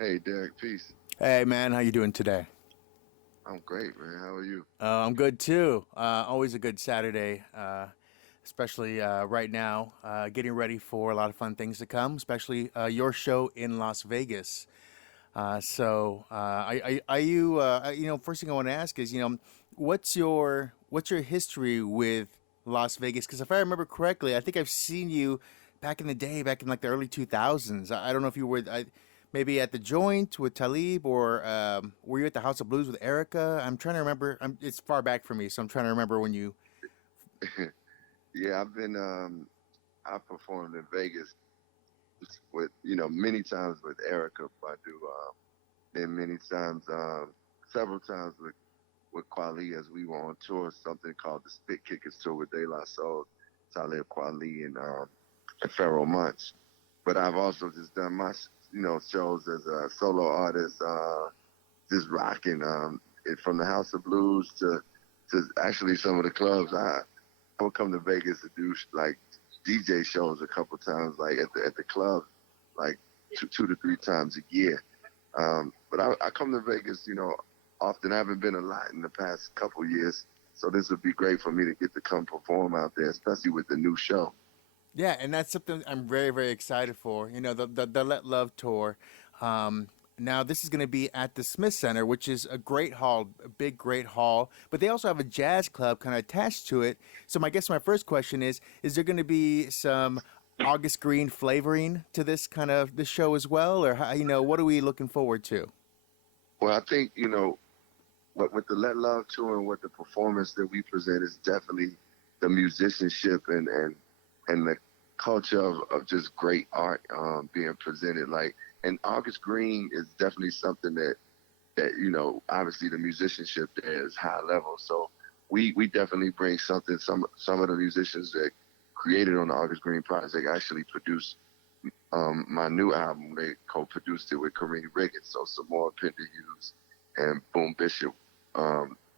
Hey, Derek, peace. Hey man, how you doing today? I'm great, man. How are you? I'm good too. Always a good Saturday, especially right now, getting ready for a lot of fun things to come, especially your show in Las Vegas. Are you? First thing I want to ask is, what's your history with Las Vegas? Because if I remember correctly, I think I've seen you back in the day, back in like the early 2000s. I don't know if you were maybe at the Joint with Talib, or were you at the House of Blues with Erica? I'm trying to remember. It's far back for me, so I'm trying to remember when you. Yeah, I've performed in Vegas with, many times with Erica Badu, then many times, several times with Kweli as we were on tour, something called the Spit Kickers Tour with De La Soul, Talib Kweli, and Pharoah Monch. But I've also just done my, shows as a solo artist, just rocking, from the House of Blues to actually some of the clubs. I would come to Vegas to do like DJ shows a couple times, like at the club, like two to three times a year. But I come to Vegas, often. I haven't been a lot in the past couple years, so this would be great for me to get to come perform out there, especially with the new show. Yeah, and that's something I'm very, very excited for. The Let Love tour. Now this is going to be at the Smith Center, which is a great hall, a big, great hall. But they also have a jazz club kind of attached to it. So my first question is there going to be some August Green flavoring to this show as well, or what are we looking forward to? Well, I think what with the Let Love tour and what the performance that we present is definitely the musicianship and the culture of just great art being presented. Like, and August Green is definitely something that obviously the musicianship there is high level. So we definitely bring something. Some of the musicians that created on the August Green project actually produced my new album. They co-produced it with Karine Riggins. So Samora Pender Hughes and Boom Bishop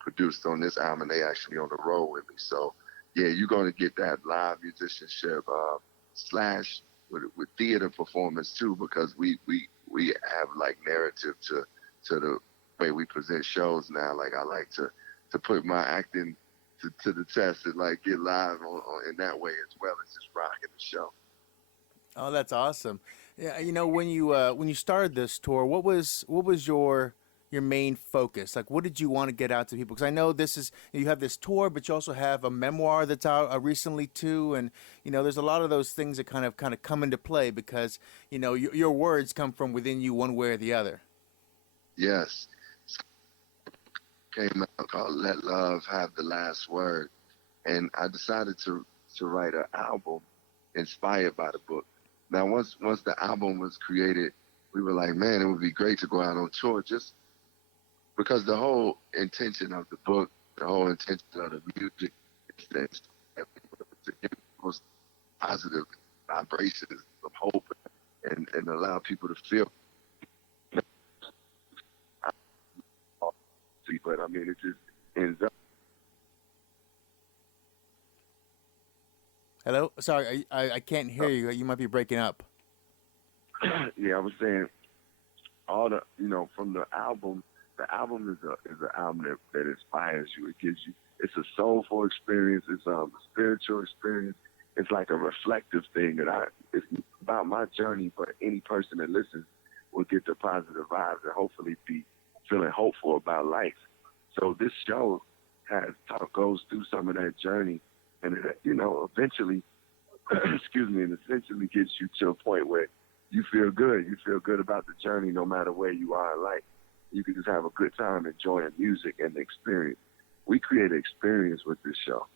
produced on this album. They actually on the road with me. So yeah, you're going to get that live musicianship slash with theater performance too, because we have like narrative to the way we present shows now. Like I like to put my acting to the test and like get live in that way as well as just rocking the show. Oh, that's awesome. Yeah, when you started this tour, what was your main focus? Like, what did you want to get out to people? Because I know you have this tour, but you also have a memoir that's out recently too, and there's a lot of those things that kind of come into play because your words come from within you one way or the other. Yes, came out called Let Love Have the Last Word, and I decided to write an album inspired by the book. Now, once the album was created, we were like, man, it would be great to go out on tour, just because the whole intention of the book, the whole intention of the music is to give people positive vibrations of hope and allow people to feel. But I mean, it just ends up. Hello, sorry, I can't hear you. You might be breaking up. Yeah, I was saying all the from the album. The album is an album that inspires you. It gives you. It's a soulful experience. It's a spiritual experience. It's like a reflective thing it's about my journey. But any person that listens will get the positive vibes and hopefully be feeling hopeful about life. So this show goes through some of that journey, and it, eventually, excuse me, and essentially gets you to a point where you feel good. You feel good about the journey, no matter where you are in life. You can just have a good time enjoying music and the experience. We create an experience with this show.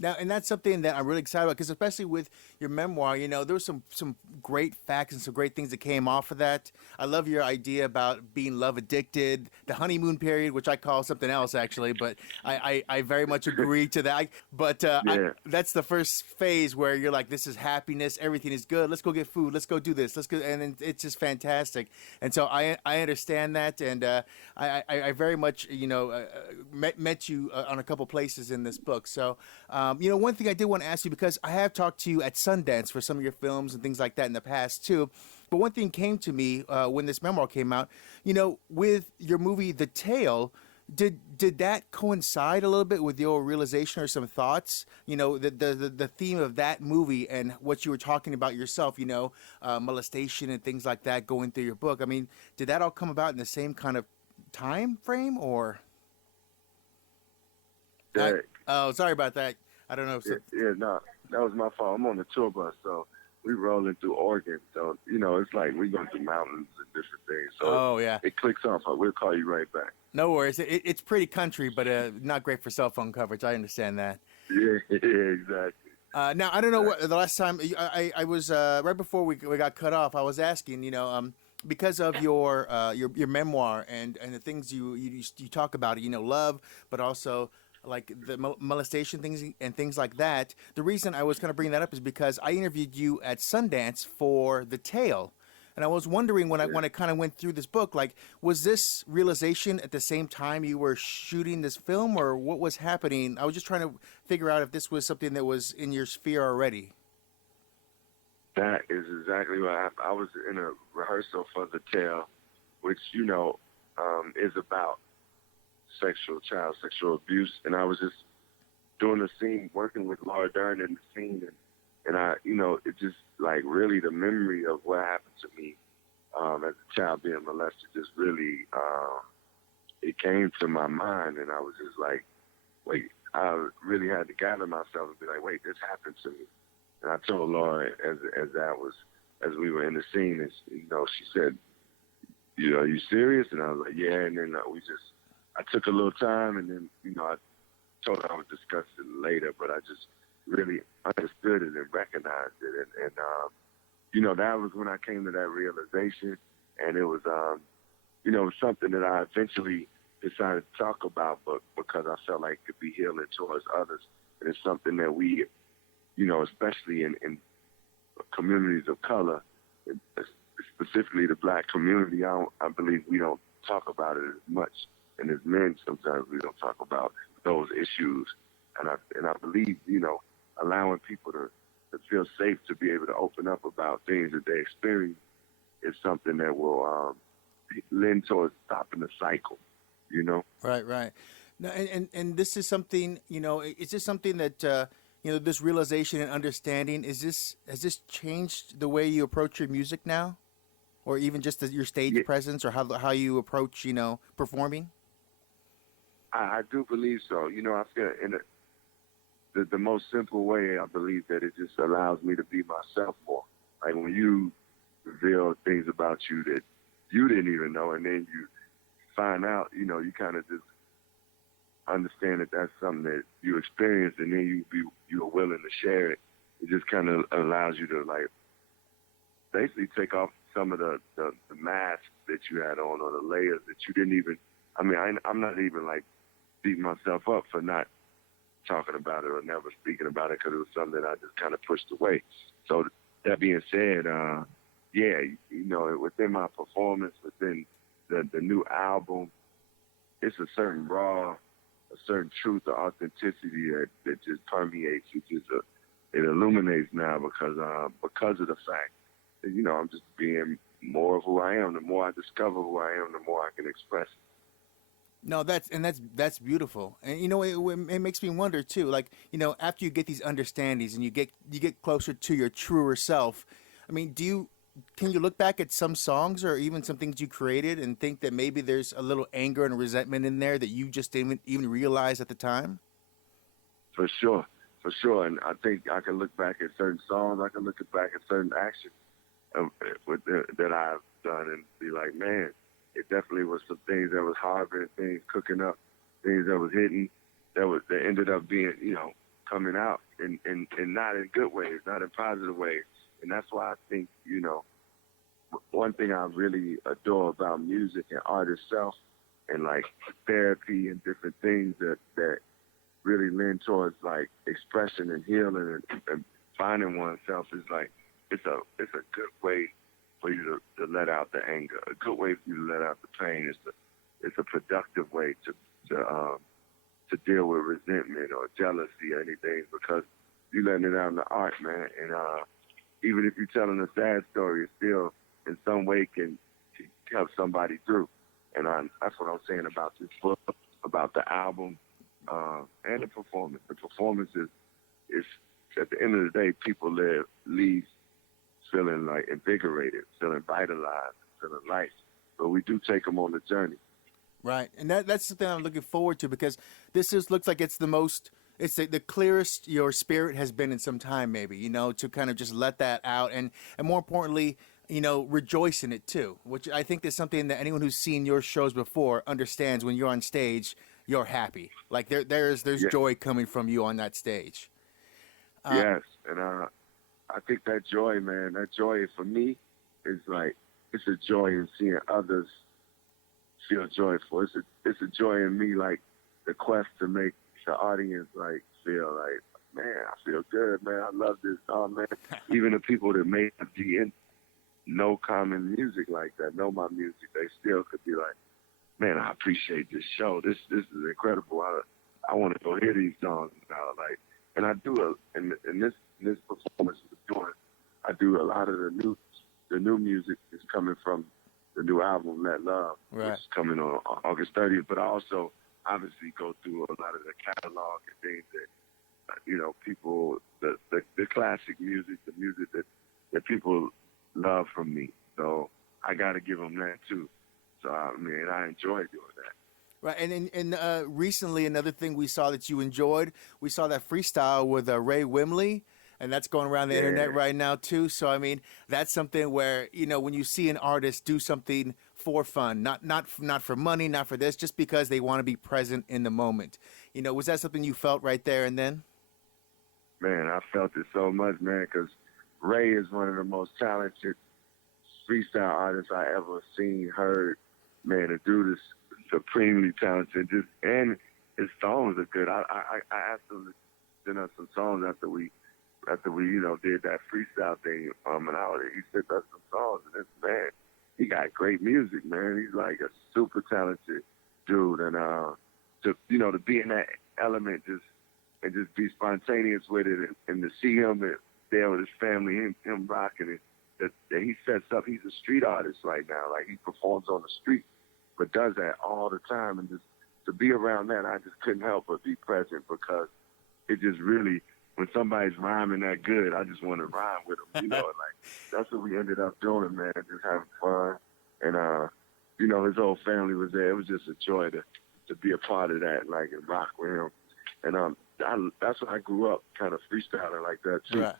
Now, and that's something that I'm really excited about because, especially with your memoir, there was some great facts and some great things that came off of that. I love your idea about being love addicted, the honeymoon period, which I call something else actually, but I very much agree to that. Yeah. That's the first phase where you're like, this is happiness, everything is good. Let's go get food. Let's go do this. Let's go, and then it's just fantastic. And so I understand that, and I very much met you on a couple places in this book. So. One thing I did want to ask you, because I have talked to you at Sundance for some of your films and things like that in the past too. But one thing came to me when this memoir came out. With your movie The Tale, did that coincide a little bit with your realization or some thoughts? The theme of that movie and what you were talking about yourself. Molestation and things like that going through your book. I mean, did that all come about in the same kind of time frame, or? Derek. Oh, sorry about that. I don't know. No, that was my fault. I'm on the tour bus, so we rolling through Oregon. So, it's like we going through mountains and different things. So Oh, yeah. it clicks off. We'll call you right back. No worries. It's pretty country, but not great for cell phone coverage. I understand that. Yeah, exactly. Now, I don't know what the last time I was right before we got cut off. I was asking, because of your memoir and the things you talk about, love, but also like the molestation things and things like that. The reason I was going to bring that up is because I interviewed you at Sundance for The Tale. And I was wondering when I kind of went through this book, like, was this realization at the same time you were shooting this film, or what was happening? I was just trying to figure out if this was something that was in your sphere already. That is exactly what happened. I was in a rehearsal for The Tale, which, is about child sexual abuse. And I was just doing the scene, working with Laura Dern in the scene. And I, it just like really the memory of what happened to me as a child being molested just really, it came to my mind. And I was just like, wait, I really had to gather myself and be like, wait, this happened to me. And I told Laura as we were in the scene, and, she said, are you serious? And I was like, yeah. And then I took a little time, and then, I told her I would discuss it later, but I just really understood it and recognized it. And that was when I came to that realization. And it was, it was something that I eventually decided to talk about, but because I felt like it could be healing towards others. And it's something that we, especially in communities of color, specifically the Black community, I believe we don't talk about it as much. And as men, sometimes we don't talk about those issues. And I believe, allowing people to feel safe to be able to open up about things that they experience is something that will lend towards stopping the cycle, Right. Now, and this is something, it's just something that, this realization and understanding, has this changed the way you approach your music now? Or even just your stage presence, or how you approach, performing? I do believe so. I feel in the most simple way, I believe that it just allows me to be myself more. Like when you reveal things about you that you didn't even know, and then you find out, you kind of just understand that that's something that you experienced, and then you're willing to share it. It just kind of allows you to like basically take off some of the masks that you had on, or the layers that you didn't even. I mean, I'm not even like beating myself up for not talking about it or never speaking about it, because it was something that I just kind of pushed away. So that being said, within my performance, within the new album, it's a certain raw, a certain truth or authenticity that just permeates. It illuminates now because of the fact that, I'm just being more of who I am. The more I discover who I am, the more I can express it. No, that's beautiful, and it makes me wonder too. Like, after you get these understandings and you get closer to your truer self. I mean, can you look back at some songs or even some things you created and think that maybe there's a little anger and resentment in there that you just didn't even realize at the time? For sure, and I think I can look back at certain songs. I can look back at certain actions that I've done and be like, man. It definitely was some things that was harboring, things cooking up, things that was hidden, that ended up being, coming out and not in good ways, not in positive ways. And that's why I think, one thing I really adore about music and art itself, and like therapy and different things that really lend towards like expression and healing and finding oneself, is like it's a good way for you to let out the anger. A good way for you to let out the pain. It's a productive way to deal with resentment or jealousy or anything, because you letting it out in the art, man. And even if you're telling a sad story, it's still in some way can help somebody through. And that's what I'm saying about this book, about the album, and the performance. The performance is at the end of the day, people leave feeling like invigorated, feeling vitalized, feeling light. But we do take them on the journey. Right, and that's something I'm looking forward to because looks like it's the clearest your spirit has been in some time, maybe, to kind of just let that out and more importantly, rejoice in it too, which I think is something that anyone who's seen your shows before understands. When you're on stage, you're happy. Like there's Yeah. joy coming from you on that stage. Yes, and I think that joy, man, that joy for me is like, it's a joy in seeing others feel joyful. It's a joy in me, like the quest to make the audience like feel like, man, I feel good, man. I love this. Oh man, even the people that may not be in no common music like that, know my music, they still could be like, man, I appreciate this show. This is incredible. I want to go hear these songs now. Like, and I do in this performance we're doing, I do a lot of the new music is coming from the new album Let Love, Right. which is coming on August 30th. But I also obviously go through a lot of the catalog and things that people, the classic music, the music that people love from me. So I got to give them that too. So I enjoy doing that. Right, and recently another thing we saw that you enjoyed, we saw that freestyle with Ray Wimley, and that's going around the internet right now too. So I mean, that's something where when you see an artist do something for fun, not for money, not for this, just because they want to be present in the moment. Was that something you felt right there and then? Man, I felt it so much, man, because Ray is one of the most talented freestyle artists I ever seen, heard. Man, the dude is supremely talented. And his songs are good. I asked him to send us some songs after we did that freestyle thing. And he sent us some songs, and this man, he got great music, man. He's like a super talented dude, and to be in that element and just be spontaneous with it, and to see him there with his family, him rocking it. That he sets up. He's a street artist right now. Like, he performs on the street, but does that all the time. And just to be around that, I just couldn't help but be present, because it just really, when somebody's rhyming that good, I just want to rhyme with them. And like, that's what we ended up doing, man. Just having fun, and his whole family was there. It was just a joy to be a part of that, like, and rock with him. And that's when I grew up, kind of freestyling like that too. Right.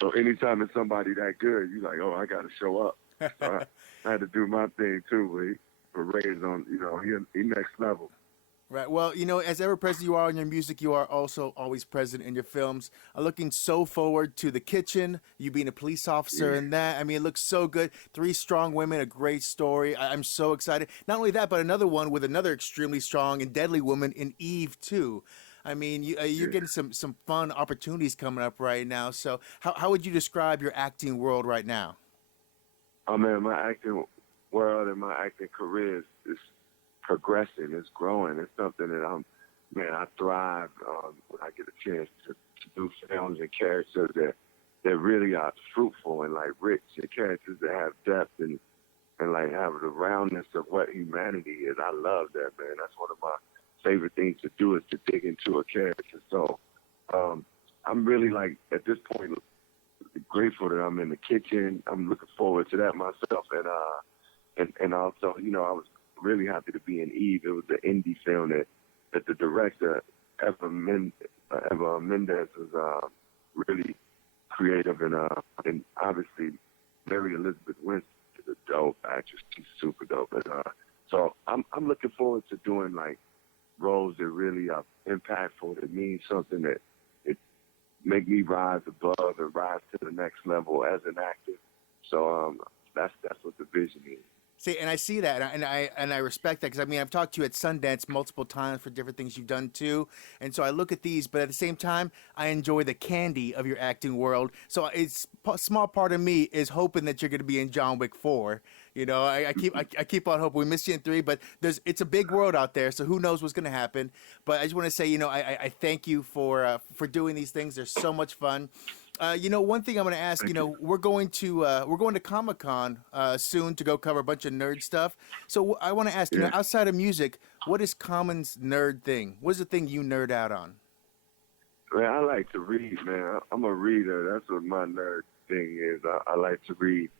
So anytime it's somebody that good, you're like, oh, I got to show up. So I had to do my thing too. But Ray is on, he next level. Right. Well, as ever present you are in your music, you are also always present in your films. I'm looking so forward to The Kitchen, you being a police officer in that. I mean, it looks so good. 3 strong women, a great story. I'm so excited. Not only that, but another one with another extremely strong and deadly woman in Eve, too. I mean, you're getting some fun opportunities coming up right now. So how would you describe your acting world right now? Oh, man, my acting world and my acting career is progressing. It's growing. It's something that I thrive when I get a chance to do films and characters that really are fruitful and like rich, and characters that have depth and like have the roundness of what humanity is. I love that, man. That's one of my favorite things to do, is to dig into a character. So I'm really, like, at this point, grateful that I'm in The Kitchen. I'm looking forward to that myself, and also, I was really happy to be in Eve. It was an indie film that the director Eva Mendes was really creative, and obviously Mary Elizabeth Winstead is a dope actress. She's super dope. So I'm looking forward to doing, like, roles that really are impactful, that mean something, that it make me rise above and rise to the next level as an actor. So that's what the vision is. See, and I see that, and I respect that, because I mean, I've talked to you at Sundance multiple times for different things you've done too, and so I look at these, but at the same time, I enjoy the candy of your acting world. So it's a small part of me is hoping that you're going to be in John Wick 4. I keep on hoping. We missed you in 3, but it's a big world out there, so who knows what's going to happen. But I just want to say, I thank you for doing these things. They're so much fun. One thing I'm going to ask, Thank you. we're going to Comic-Con soon to go cover a bunch of nerd stuff. So I want to ask, Yeah. outside of music, what is Common's nerd thing? What is the thing you nerd out on? Man, I like to read, man. I'm a reader. That's what my nerd thing is. I like to read.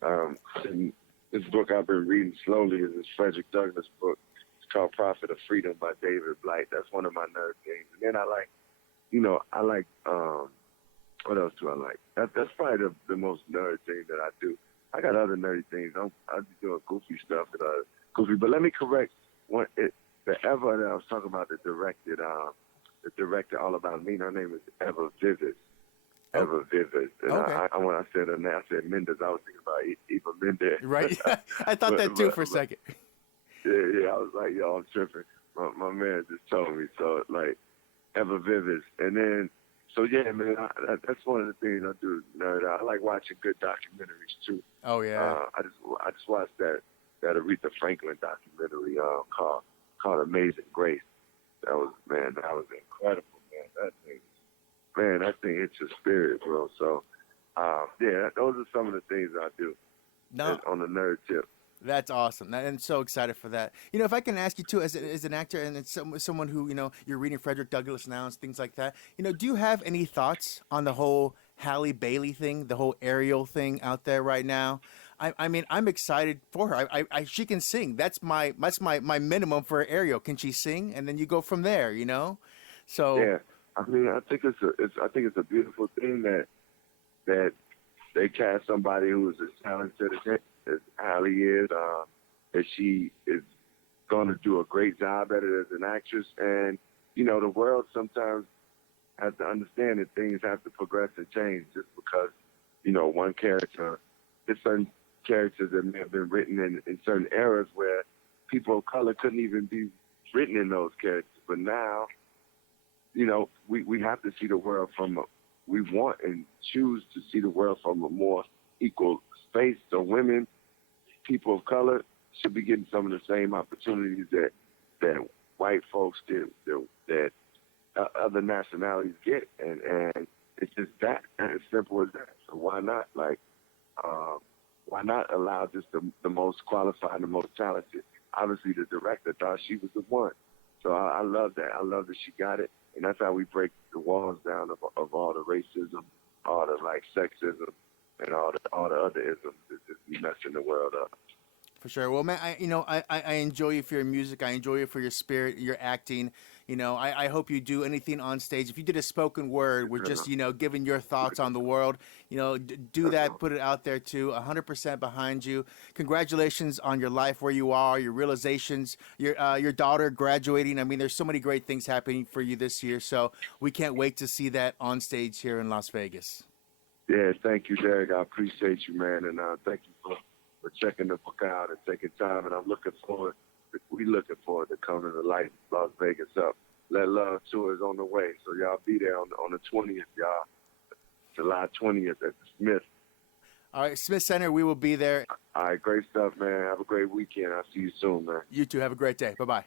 And this book I've been reading slowly is this Frederick Douglass book. It's called Prophet of Freedom by David Blight. That's one of my nerd things. And then what else do I like? That's probably the most nerd thing that I do. I got other nerdy things. I be doing goofy stuff that are goofy. But let me correct the Eva that I was talking about that directed the director All About Me. Her name is Eva Vivis. Oh, Eva Vivis. And okay. when I said her name, I said Mendes. I was thinking about Eva Mendes. Right. I thought that too for a second. Yeah. I was like, yo, I'm tripping. My man just told me. So like Eva Vivis, and then. So yeah, man, that's one of the things I do. Nerd out. I like watching good documentaries too. Oh yeah. I just watched that Aretha Franklin documentary called Amazing Grace. That was incredible, man. That thing hits your spirit, bro. So yeah, those are some of the things I do No, on the nerd tip. that's awesome. I'm so excited for that. If I can ask you too, as an actor and it's someone who you're reading Frederick Douglass now and things like that. Do you have any thoughts on the whole Hallee Bailey thing, the whole Ariel thing out there right now? I mean, I'm excited for her. She can sing. That's my minimum for Ariel. Can she sing? And then you go from there. So Yeah, I mean, I think it's a beautiful thing that they cast somebody who is as talented as Hallee is, that she is going to do a great job at it as an actress. And, the world sometimes has to understand that things have to progress and change just because, one character, there's certain characters that may have been written in certain eras where people of color couldn't even be written in those characters. But now, we have to see the world we want and choose to see the world from a more equal space. So women, people of color should be getting some of the same opportunities that white folks did, that other nationalities get. And it's just that, as simple as that. So why not? Why not allow just the most qualified, the most talented? Obviously, the director thought she was the one. So I love that. I love that she got it. And that's how we break the walls down of all the racism, all the sexism, and all the other isms that just be messing the world up. for sure. Well, man, I enjoy you for your music. I enjoy you for your spirit, your acting. I hope you do anything on stage. If you did a spoken word, we're just, giving your thoughts on the world. Do that, put it out there too. 100% behind you. Congratulations on your life, where you are, your realizations, your daughter graduating. I mean, there's so many great things happening for you this year. So we can't wait to see that on stage here in Las Vegas. Yeah, thank you, Derek. I appreciate you, man, and thank you for checking the book out and taking time. And we looking forward to coming to light Las Vegas up. Let Love Tour is on the way, so y'all be there on the 20th, y'all. July 20th at the Smith. All right, Smith Center, we will be there. All right, great stuff, man. Have a great weekend. I'll see you soon, man. You too. Have a great day. Bye-bye.